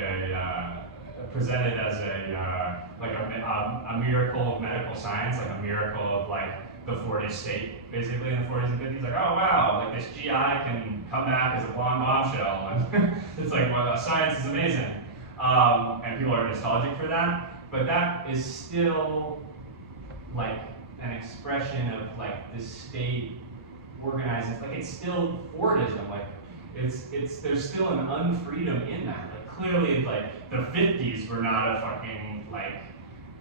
presented as a miracle of medical science, like a miracle of like the 40s state, basically in the 40s and 50s. Like, oh wow, like this GI can come back as a blonde bombshell, and it's like, well, science is amazing, and people are nostalgic for that. But that is still like an expression of like the state organizing. Like it's still Fordism. Like there's still an unfreedom in that. Like clearly, like the 50s were not a fucking like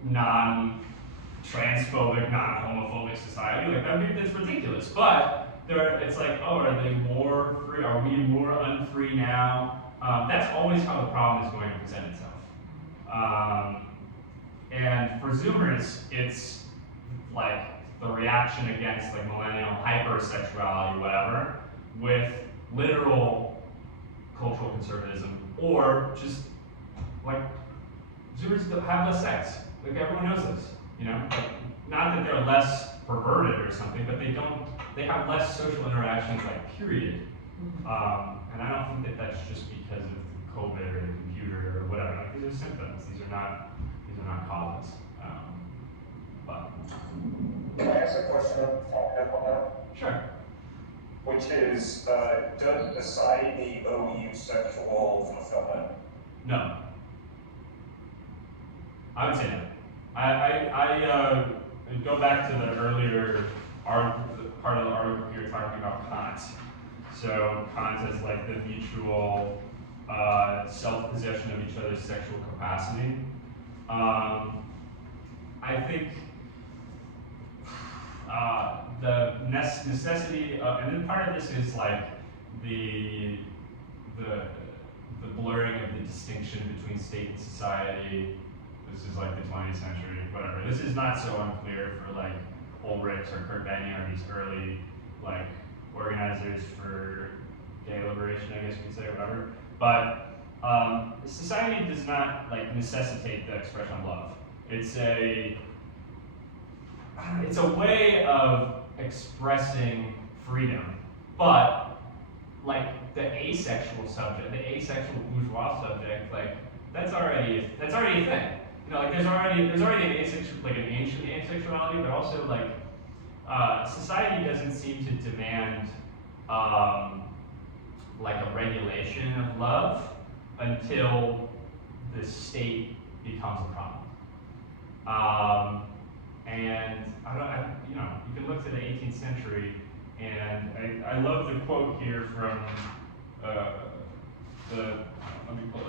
non-transphobic, non-homophobic society. Like that's ridiculous. But it's like, oh, are they more free? Are we more unfree now? That's always how the problem is going to present itself. And for Zoomers, it's like the reaction against like millennial hypersexuality, whatever, with literal cultural conservatism, or just like Zoomers have less sex. Like everyone knows this, Like, not that they're less perverted or something, but they have less social interactions, like period. And I don't think that that's just because of COVID or the computer or whatever. Like these are symptoms. These are not causes. But can I ask a question on that? Sure. Which is, does society owe you sexual fulfillment? No. I would say no. I go back to the earlier part of the article here talking about Kant. So Kant is like the mutual self-possession of each other's sexual capacity. I think the necessity of, and then part of this is like the blurring of the distinction between state and society. This is like the 20th century, whatever. This is not so unclear for like Ulrich or Kurt Benny or these early like organizers for gay liberation, I guess you could say, or whatever. But society does not like necessitate the expression of love. It's a way of expressing freedom, but like the asexual subject, the asexual bourgeois subject, like that's already a thing. You know, like there's already an asexual, like an ancient asexuality, but also like society doesn't seem to demand like a regulation of love until the state becomes a problem. And you know, you can look to the 18th century, and I love the quote here from let me pull it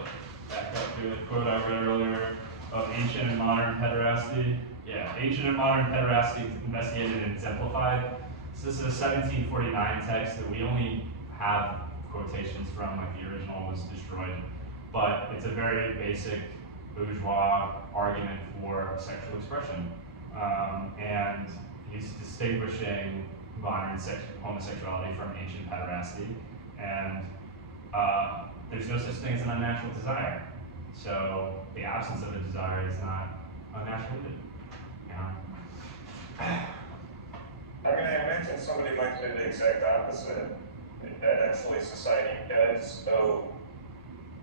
back up here, the quote I read earlier of ancient and modern pederasty. Yeah, ancient and modern pederasty investigated and exemplified. So this is a 1749 text that we only have quotations from, like the original was destroyed, but it's a very basic bourgeois argument for sexual expression. And he's distinguishing modern homosexuality from ancient pederasty, and there's no such thing as an unnatural desire. So the absence of a desire is not unnaturally. I mean, I imagine somebody might say the exact opposite, that actually society does owe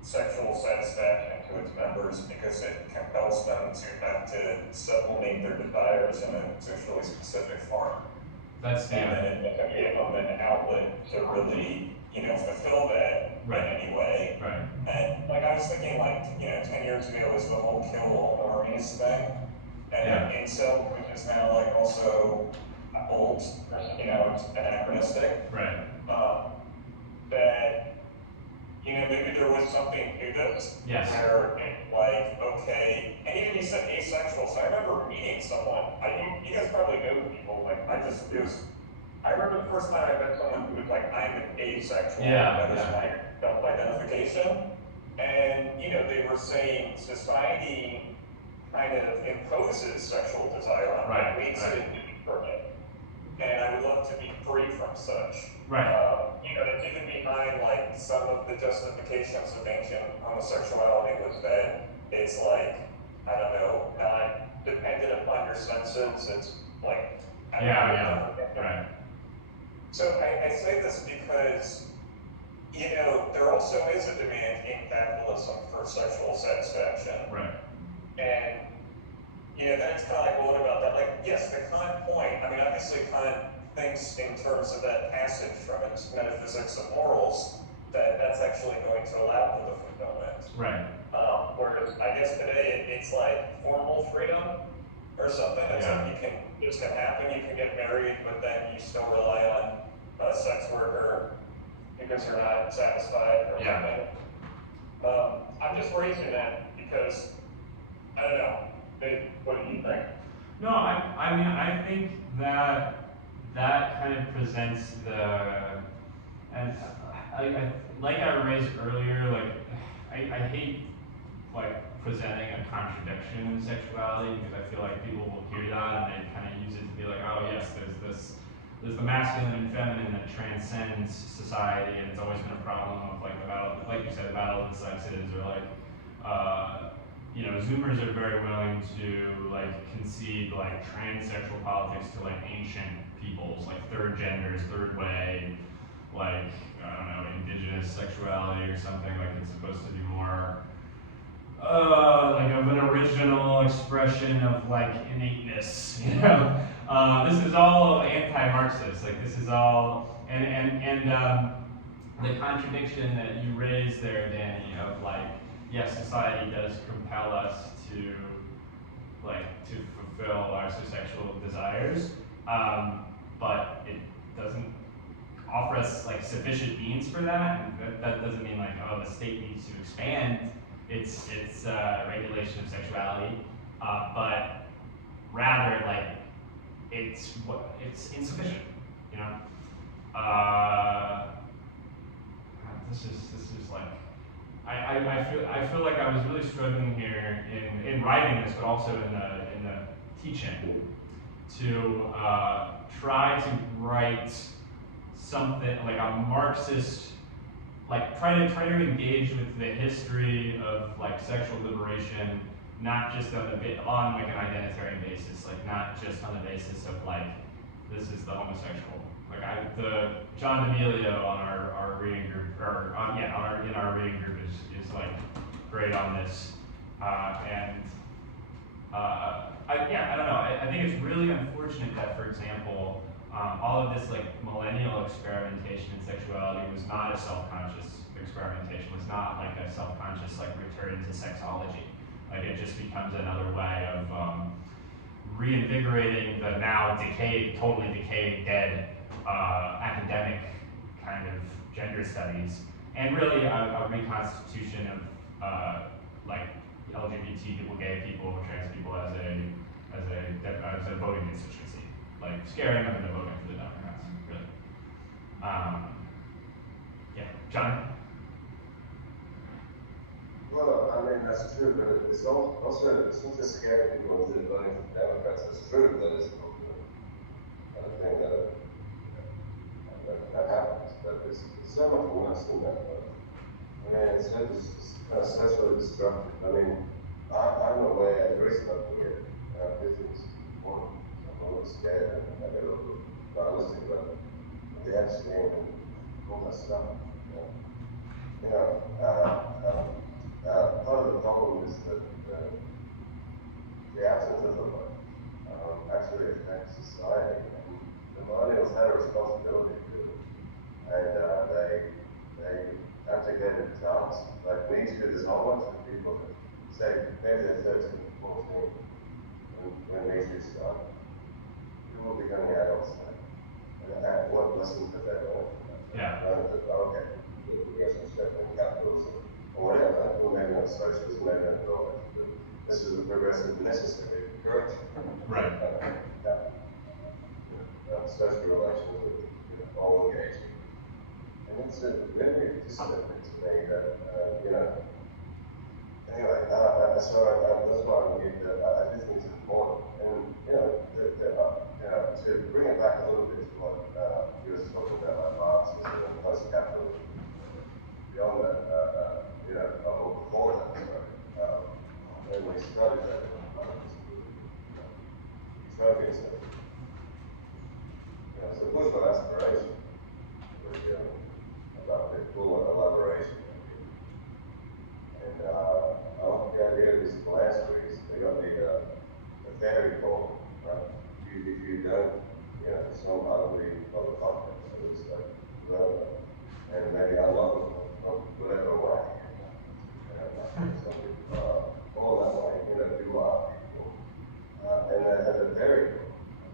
sexual satisfaction to its members because it compels them to have to sublimate their desires in a sexually specific form. That's and then it can give them an outlet to really, fulfill that right. in any way. Right. And like I was thinking, 10 years ago was the whole kill all armies thing, and incel, which is now like also old, it's anachronistic. Right. That maybe there was something to this. Yes. Where okay, and even you said asexual. So I remember meeting someone. You guys probably know people. I remember the first time I met someone who was like, I'm an asexual. That was my self-identification. And they were saying society kind of imposes sexual desire on me, makes it permanent. And I would love to be free from such. Right. The thinking behind some of the justifications of ancient homosexuality was that it's not dependent upon your senses. It's right. So I say this because there also is a demand in capitalism for sexual satisfaction. Right. And then it's kind of like, well, what about that? Yes, the Kant point. I mean, obviously Kant thinks in terms of that passage from its metaphysics of morals that's actually going to allow for the fulfillment. Right. Whereas I guess today it's like formal freedom or something. It's like it's gonna happen. You can get married, but then you still rely on a sex worker because you're not satisfied or something. I'm just raising that because I don't know. What do you think? No, I think that kind of presents and like I raised earlier, I hate presenting a contradiction in sexuality because I feel like people will hear that and they kind of use it to be like, oh yes, there's the masculine and feminine that transcends society, and it's always been a problem of the battle, like you said, the battle of the sexes, or Zoomers are very willing to concede transsexual politics to ancient peoples, third genders, third way, I don't know, indigenous sexuality or something, it's supposed to be more of an original expression of innateness, this is all anti-Marxist, this is all, and the contradiction that you raised there, Danny, of yes, society does compel us to fulfill our sexual desires, but it doesn't offer us sufficient means for that. And that doesn't mean the state needs to expand its regulation of sexuality, but rather it's insufficient. This is I feel like I was really struggling here in writing this, but also in the teaching, to try to write something a Marxist like try to engage with the history of like sexual liberation, not just on like an identitarian basis, like not just on the basis of like this is the homosexual. Like John D'Amelio on our reading group, or in our reading group is like great on this, I don't know. I think it's really unfortunate that, for example, all of this like millennial experimentation in sexuality was not a self-conscious experimentation. Was not like a self-conscious like return to sexology. Like it just becomes another way of reinvigorating the now totally decayed, dead academic kind of gender studies, and really a reconstitution of like LGBT people, gay people, trans people as a voting constituency, like scaring them into voting for the Democrats, really. Yeah, John? Well, I mean, that's true, but it's also, it's not just scaring people into voting for Democrats. It's true that it's not I don't think that happens, but it's so much worse than that. I mean, it's kind of socially destructive. I mean, I'm aware, the reason I'm weird, this is important. I'm a little scared and I get a little nihilistic about the Epstein and all that stuff. Part of the problem is that the absence of them actually affects society. And the millennials had a responsibility to it. And they have to get it task. Like we need to do this whole bunch of people that say maybe they're 13, 14 when these two start. Who will be becoming adults now? What lessons have they learned? Yeah. Okay, the progression and capitalism, or whatever, or maybe not socialism, maybe not knowledge, but this is a progressive necessary correction. Right. Social relations with all engaging. And it's really disciplinary to me that, anyway, that's why I believe that I do think it's important. And, to bring it back a little bit to what you were talking about, like Marxism and post-capitalism, beyond that, or before that, when we studied that, utopianism, it's a bourgeois aspiration about the full elaboration. And I like the idea of these philanthropies. They got the fairy call, right? If you don't, some ugly motherfucker, so it's like, and maybe I love them from whatever way. All that way, people are people. And at the very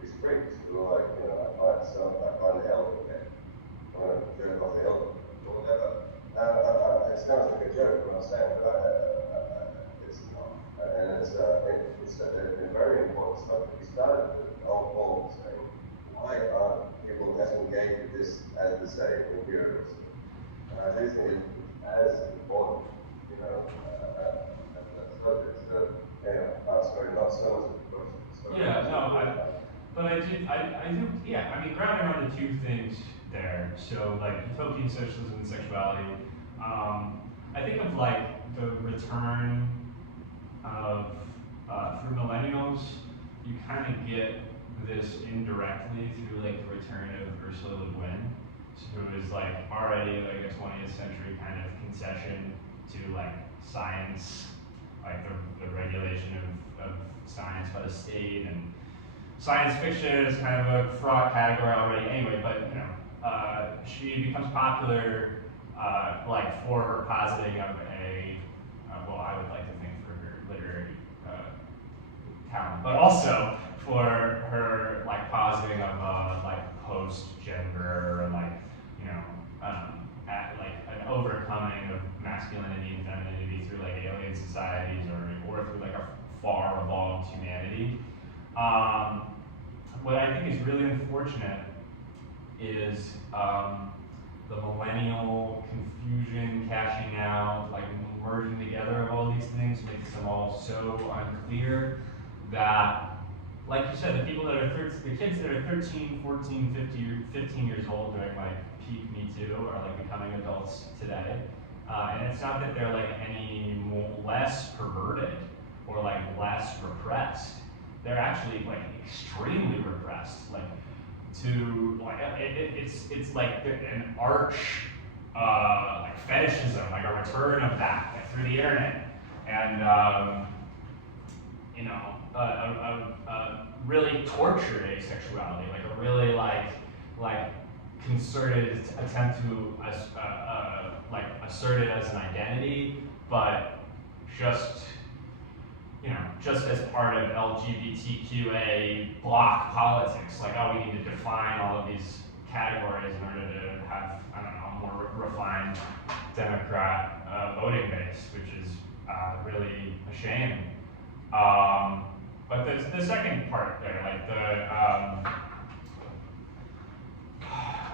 these freaks who are like, I find the elephant there. I want to jerk off the elephant, or whatever. It sounds like a joke, what I'm saying, but it's not. And it's a very important stuff. We started with the whole poll saying, why aren't people as engaged with this as the say imperialism? And I do think it's as important, as that subject. So, I'm sorry, not so much of a question. Yeah, no, I do, yeah, I mean, grounding on the two things there, so like utopian socialism and sexuality, I think of like the return of, for millennials, you kind of get this indirectly through like the return of Ursula Le Guin, who is like already like a 20th century kind of concession to like science, like the regulation of science by the state, and science fiction is kind of a fraught category already anyway, but she becomes popular like for her positing of I would like to think for her literary talent, but also for her like positing of like post-gender, like like an overcoming of masculinity and femininity through like alien societies or through like a far evolved humanity. What I think is really unfortunate is the millennial confusion, cashing out, like merging together of all these things makes them all so unclear that like you said, the people that are the kids that are 13, 14, 15 years old during like peak Me Too are like becoming adults today. And it's not that they're like any less perverted or like less repressed. They're actually like extremely repressed. Like to like it's like an arch like fetishism, like a return of that like, through the internet, and you know, a really tortured asexuality, like a really like concerted attempt to like assert it as an identity, but just just as part of LGBTQA block politics, like oh we need to define all of these categories in order to have I don't know a more refined Democrat voting base, which is really a shame. But the second part there,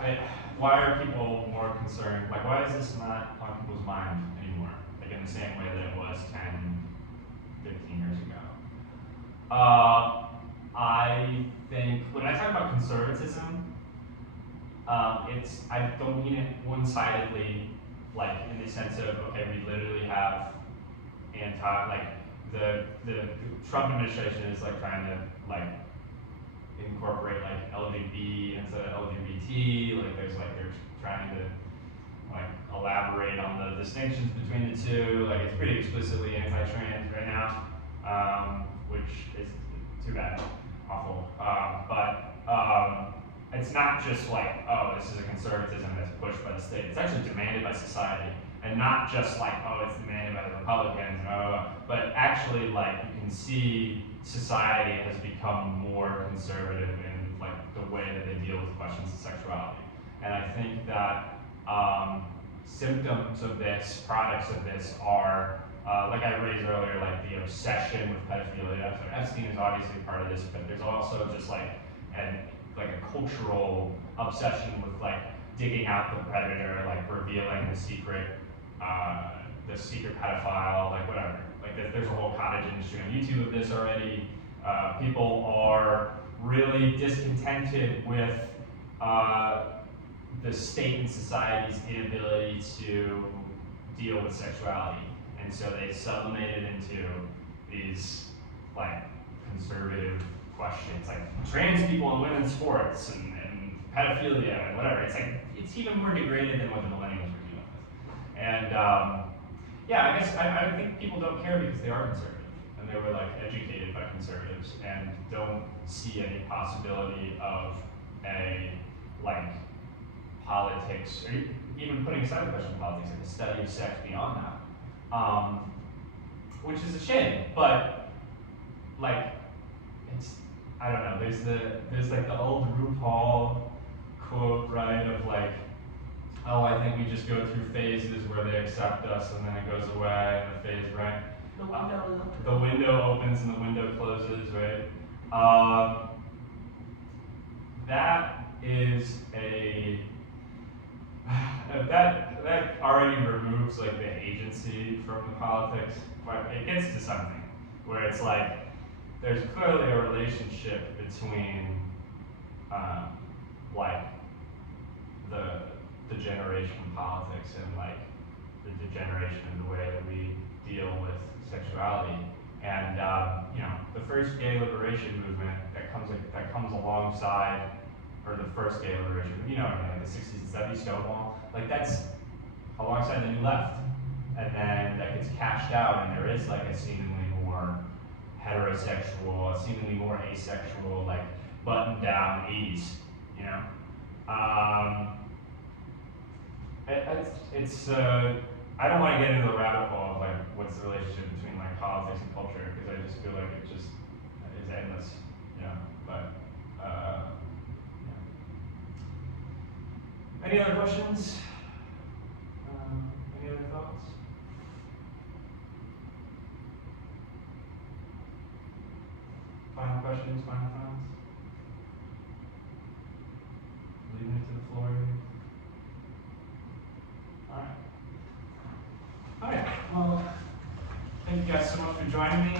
like why are people more concerned? Like, why is this not on people's mind anymore? Like in the same way that it was 10, 15 years ago. I think when I talk about conservatism, I don't mean it one-sidedly, like in the sense of okay, we literally have the Trump administration is like trying to like incorporate like LGBT instead of LGBT, like they're trying to like elaborate on the distinctions between the two, like it's pretty explicitly anti-trans right now, which is too bad, awful, but it's not just like, oh, this is a conservatism that's pushed by the state, it's actually demanded by society, and not just like, oh, it's demanded by the Republicans, but actually like you can see society has become more conservative in like the way that they deal with questions of sexuality. And I think that symptoms of this, products of this are, like I raised earlier, like the obsession with pedophilia. So Epstein is obviously part of this, but there's also just like a cultural obsession with like digging out the predator, like revealing the secret pedophile, like whatever. Like there's a whole cottage industry on YouTube of this already. People are really discontented with the state and society's inability to deal with sexuality. And so they sublimate it into these like conservative questions, like trans people in women's sports and pedophilia and whatever. It's like, it's even more degraded than what the millennials were dealing with. And yeah, I guess I think people don't care because they are conservative. And they were like educated by conservatives and don't see any possibility of a like politics, or even putting aside the question of politics, like the study of sex beyond that, which is a shame. But like, it's, I don't know. There's like the old RuPaul quote, right, of like, oh, I think we just go through phases where they accept us and then it goes away, and the phase, right? The window opens and the window closes, right? That is that already removes like the agency from the politics, but it gets to something where it's like there's clearly a relationship between like the degeneration of politics and like the degeneration in the way that we deal with sexuality. And the first gay liberation movement that comes alongside, or the first gay liberation, like the 60s and 70s Stonewall, like that's alongside the New Left. And then that gets cashed out, and there is like a seemingly more heterosexual, seemingly more asexual, like buttoned down 80s, It's I don't want to get into the rabbit hole of like what's the relationship between like politics and culture, because I just feel like it just is endless, but yeah. Any other questions? Any other thoughts? Final questions, final thoughts? Leaving it to the floor. Alright, well, thank you guys so much for joining me.